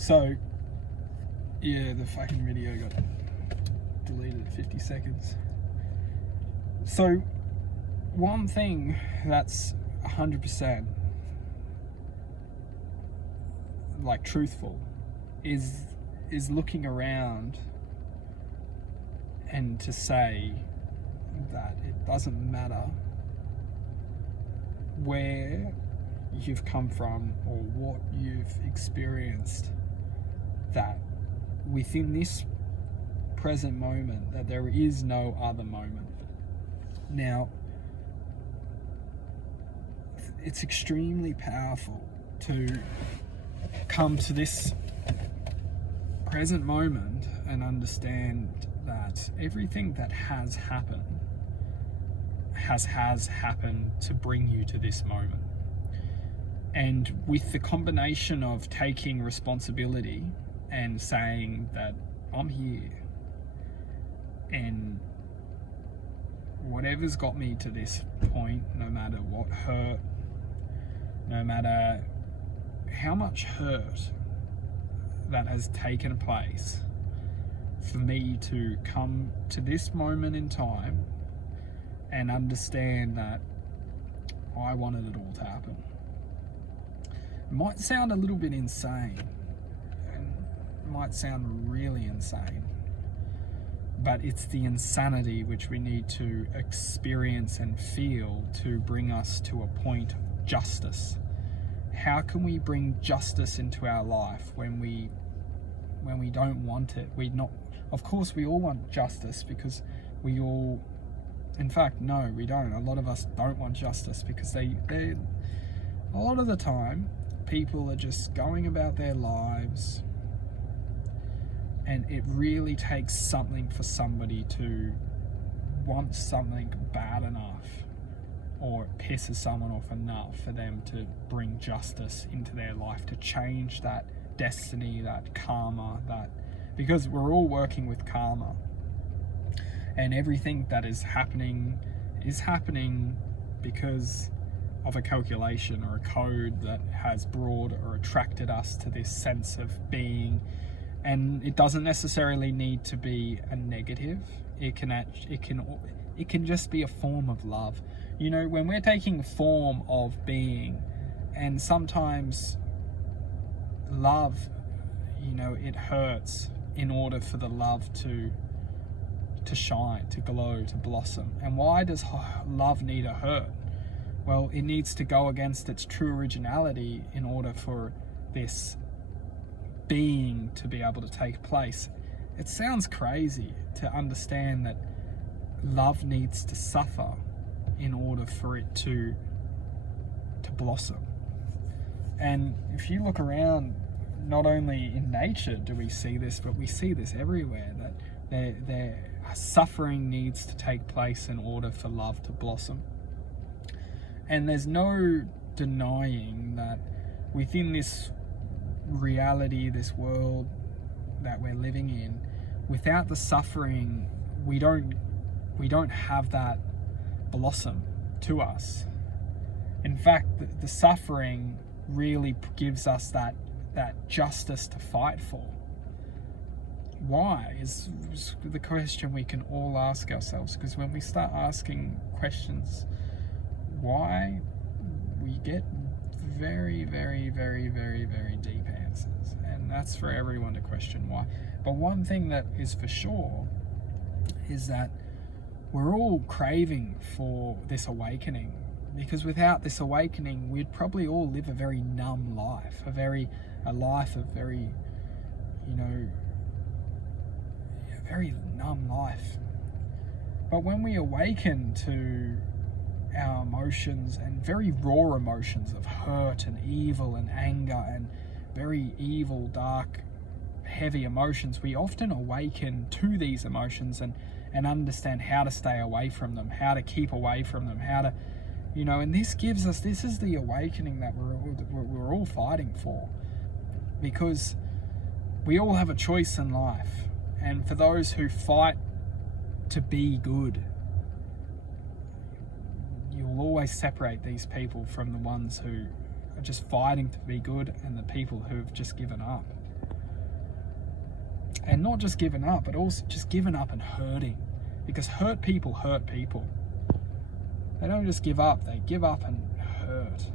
So, yeah, the fucking video got deleted at 50 seconds. So, one thing that's 100% like truthful is looking around and to say that it doesn't matter where you've come from or what you've experienced, that within this present moment that there is no other moment. Now, it's extremely powerful to come to this present moment and understand that everything that has happened has happened to bring you to this moment. And with the combination of taking responsibility and saying that I'm here, and whatever's got me to this point, no matter what hurt, no matter how much hurt that has taken place, for me to come to this moment in time and understand that I wanted it all to happen. It might sound a little bit insane, and it might sound really insane, but it's the insanity which we need to experience and feel to bring us to a point of justice. How can we bring justice into our life when we don't want it? Of course we all want justice, because we all, in fact, no, we don't. A lot of us don't want justice because they a lot of the time people are just going about their lives, and it really takes something for somebody to want something bad enough, or it pisses someone off enough for them to bring justice into their life, to change that destiny, that karma, because we're all working with karma, and everything that is happening because of a calculation or a code that has brought or attracted us to this sense of being. And it doesn't necessarily need to be a negative. It can just be a form of love. You know, when we're taking form of being, and sometimes love, you know, it hurts in order for the love to shine, to glow, to blossom. And why does love need a hurt? Well, it needs to go against its true originality in order for this being to be able to take place. It sounds crazy to understand that love needs to suffer in order for it to blossom. And if you look around, not only in nature do we see this, but we see this everywhere, that there suffering needs to take place in order for love to blossom. And there's no denying that within this reality, this world that we're living in, without the suffering, we don't have that blossom to us. In fact, the suffering really gives us that justice to fight for. Why is the question we can all ask ourselves, because when we start asking questions why, we get very, very, very, very, very deep answers, and that's for everyone to question why. But one thing that is for sure is that we're all craving for this awakening, because without this awakening, we'd probably all live a very numb life, a life of very, you know, a very numb life. But when we awaken to our emotions, and very raw emotions of hurt and evil and anger and very evil, dark, heavy emotions, we often awaken to these emotions and understand how to stay away from them, how to keep away from them, how to, you know, and this is the awakening that we're all fighting for, because we all have a choice in life. And for those who fight to be good, you'll always separate these people from the ones who are just fighting to be good and the people who have just given up. And not just giving up, but also just giving up and hurting. Because hurt people hurt people. They don't just give up, they give up and hurt.